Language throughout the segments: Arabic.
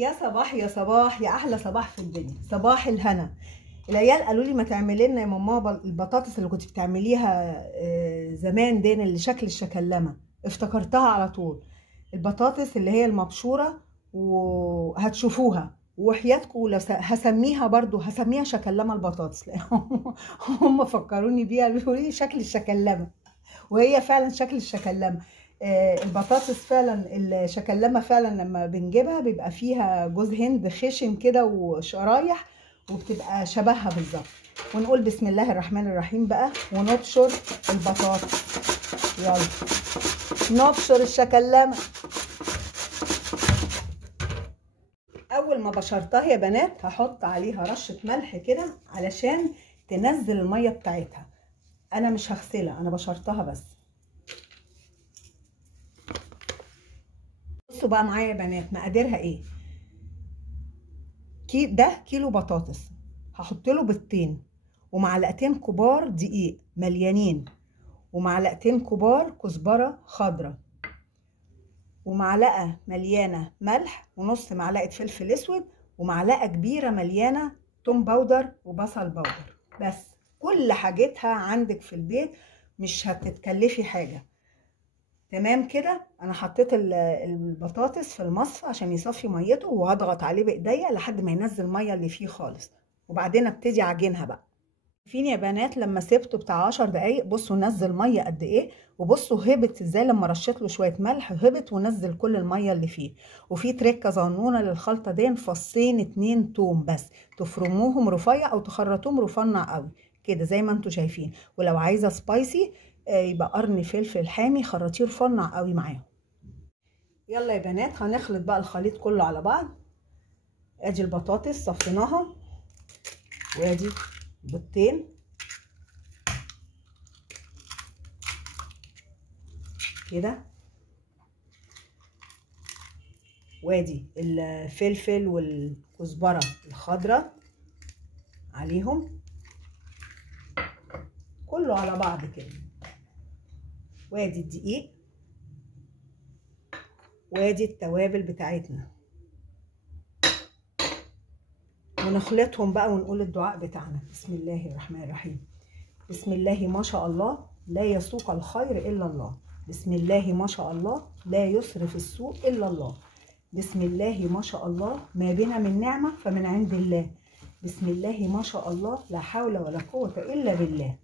يا صباح يا صباح يا احلى صباح في الدنيا، صباح الهنا. العيال قالوا لي ما تعملي لنا يا ماما البطاطس اللي كنت بتعمليها زمان دي اللي شكل الشكلمه. افتكرتها على طول، البطاطس اللي هي المبشوره، وهتشوفوها وحياتكم هسميها برضو، هسميها شكلمه البطاطس. هم فكروني بيها، بيقولوا لي شكل الشكلمه، وهي فعلا شكل الشكلمه. البطاطس فعلا الشكلمه فعلا لما بنجيبها بيبقى فيها جوز هند خشن كده وشرايح، وبتبقى شبهها بالظبط. ونقول بسم الله الرحمن الرحيم بقى ونبشر البطاطس. يلا نبشر الشكلمه. اول ما بشرتها يا بنات هحط عليها رشه ملح كده علشان تنزل الميه بتاعتها. انا مش هغسلها، انا بشرتها بس. بصوا بقى معايا يا بنات مقاديرها ايه. ده كيلو بطاطس، هحط له بيضتين ومعلقتين كبار دقيق مليانين، ومعلقتين كبار كزبره خضراء، ومعلقه مليانه ملح، ونص معلقه فلفل اسود، ومعلقه كبيره مليانه توم باودر وبصل باودر. بس كل حاجتها عندك في البيت، مش هتتكلفي حاجه. تمام كده. انا حطيت البطاطس في المصفى عشان يصفي ميته، وهضغط عليه بايديا لحد ما ينزل الميه اللي فيه خالص، وبعدين ابتدي اعجنها بقى. فين يا بنات لما سيبته بتاع 10 دقايق، بصوا نزل ميه قد ايه، وبصوا هبط ازاي لما رشيت له شويه ملح، هبط ونزل كل الميه اللي فيه. وفي تركه صغنونه للخلطه دي، فصين 2 توم بس، تفرموهم رفيع او تخرطوهم رفنع قوي كده زي ما انتوا شايفين. ولو عايزه سبايسي يبقى قرن فلفل حامي خرطيه رفنع قوي معاهم. يلا يا بنات هنخلط بقى الخليط كله على بعض. ادي البطاطس صفيناها، وادي بيضتين كده، وادي الفلفل والكزبره الخضراء عليهم كله على بعض كده، وادي الدقيق، وادي التوابل بتاعتنا، ونخلطهم بقى ونقول الدعاء بتاعنا. بسم الله الرحمن الرحيم. بسم الله ما شاء الله لا يسوق الخير الا الله. بسم الله ما شاء الله لا يصرف السوء الا الله. بسم الله ما شاء الله ما بنا من نعمه فمن عند الله. بسم الله ما شاء الله لا حول ولا قوه الا بالله.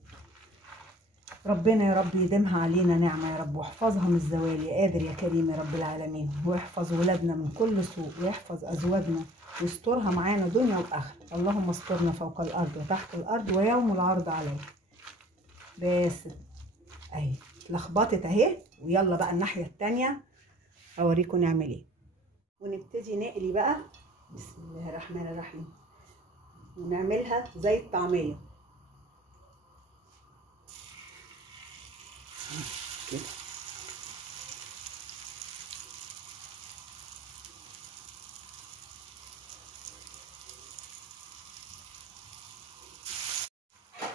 ربنا يا رب يديمها علينا نعمه يا رب، واحفظها من الزوال يا قادر يا كريم يا رب العالمين، واحفظ ولادنا من كل سوء، ويحفظ ازواجنا واسترها معانا دنيا واخره. اللهم استرنا فوق الارض وتحت الارض ويوم العرض عليه. بس اهي اتلخبطت اهي. ويلا بقى الناحيه التانيه اوريكم نعمل ايه. ونبتدي نقلي بقى. بسم الله الرحمن الرحيم. ونعملها زي الطعميه كده.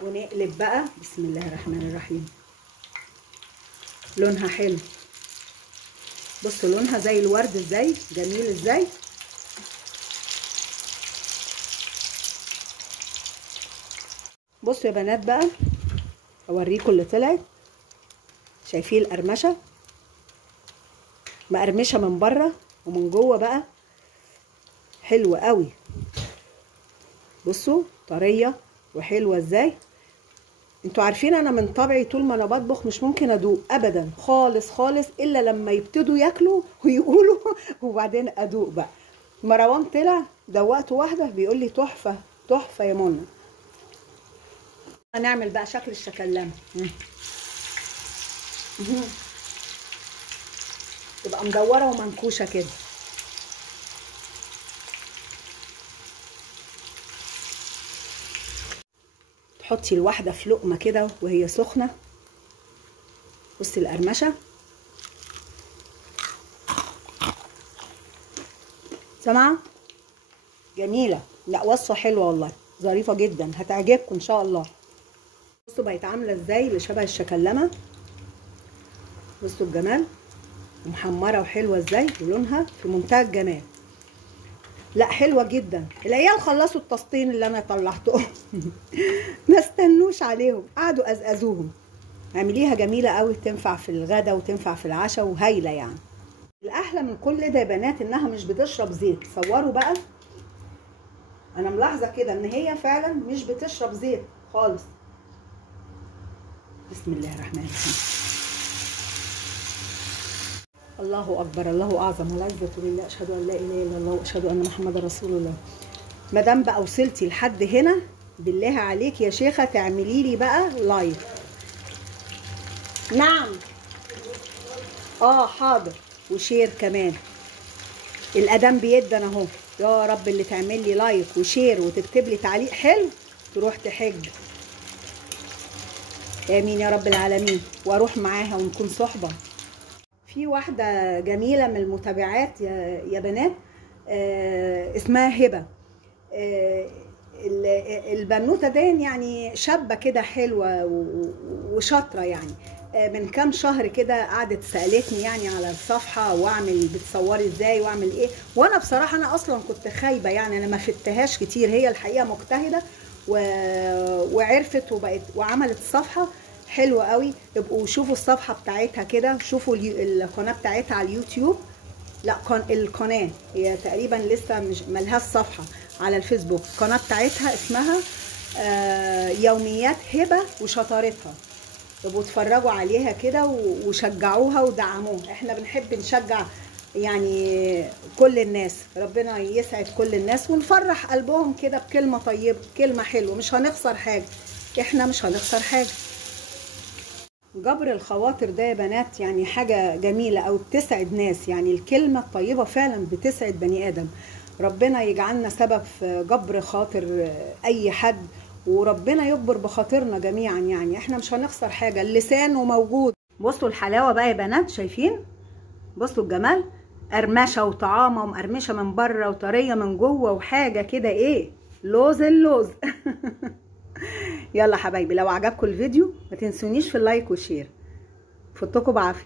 ونقلب بقى. بسم الله الرحمن الرحيم. لونها حلو، بصوا لونها زي الورد ازاي جميل ازاي. بصوا يا بنات بقى اوريكم اللي طلعت. شايفين القرمشه مقرمشه من بره ومن جوه بقى حلوه قوي. بصوا طريه وحلوه ازاي. انتوا عارفين انا من طبعي طول ما انا بطبخ مش ممكن ادوق ابدا خالص خالص الا لما يبتدوا ياكلوا ويقولوا وبعدين ادوق بقى. مروان طلع دوقته واحده بيقول لي تحفه تحفه يا منى. هنعمل بقى شكل الشكلمه. تبقى مدوره ومنكوشه كده. تحطي الواحده في لقمه كده وهي سخنه. بصي القرمشه سامعه جميله. لا وصفه حلوه والله، ظريفه جدا هتعجبكم ان شاء الله. بصوا بقت عامله ازاي اللي شبه الشكلمه. بصوا الجمال، ومحمره وحلوه ازاي، ولونها في منتهى الجمال. لا حلوه جدا. العيال خلصوا التسطين اللي انا طلعتهم ما استنوش عليهم، قعدوا ازازوهم. اعمليها جميله قوي، تنفع في الغدا وتنفع في العشاء وهايله يعني. الاحلى من كل ده يا بنات انها مش بتشرب زيت. صوروا بقى، انا ملاحظه كده ان هي فعلا مش بتشرب زيت خالص. بسم الله الرحمن الرحيم. الله اكبر، الله اعظم، والعزة لله، اشهد ان لا اله الا الله واشهد ان محمدا رسول الله. ما دام بقى وصلتي لحد هنا، بالله عليك يا شيخه تعملي لي بقى لايك. نعم حاضر، وشير كمان. الادام بيدن اهو. يا رب اللي تعمل لي لايك وشير وتكتب لي تعليق حلو تروح تحج. امين يا رب العالمين، واروح معاها ونكون صحبه. في واحده جميله من المتابعات يا بنات، اسمها هبه. البنوته دي يعني شابه كده حلوه وشاطره يعني. من كام شهر كده قعدت سالتني يعني على الصفحه، واعمل بتصوري ازاي واعمل ايه. وانا بصراحه انا اصلا كنت خايبه يعني، انا ما فتهاش كتير. هي الحقيقه مجتهده وعرفت وبقت وعملت صفحه حلوه قوي. ابقوا شوفوا الصفحه بتاعتها كده، شوفوا القناه بتاعتها على اليوتيوب. لا القناه هي تقريبا لسه مش ملهاش صفحه على الفيسبوك. القناه بتاعتها اسمها يوميات هبه وشطارتها. يبقوا اتفرجوا عليها كده وشجعوها ودعموها. احنا بنحب نشجع يعني كل الناس، ربنا يسعد كل الناس ونفرح قلبهم كده بكلمه طيبه، كلمه حلوه. مش هنخسر حاجه، احنا مش هنخسر حاجه. جبر الخواطر ده يا بنات يعني حاجة جميلة أو بتسعد ناس. يعني الكلمة الطيبة فعلا بتسعد بني آدم. ربنا يجعلنا سبب في جبر خاطر أي حد، وربنا يجبر بخاطرنا جميعا. يعني احنا مش هنخسر حاجة، اللسان وموجود. بصوا الحلاوة بقى يا بنات، شايفين؟ بصوا الجمال، قرمشة وطعامة ومقرمشة من بره وطرية من جوه وحاجة كده ايه، لوز اللوز يلا حبايبي، لو عجبكم الفيديو ما تنسونيش في اللايك والشير. فوتكم بعافيه.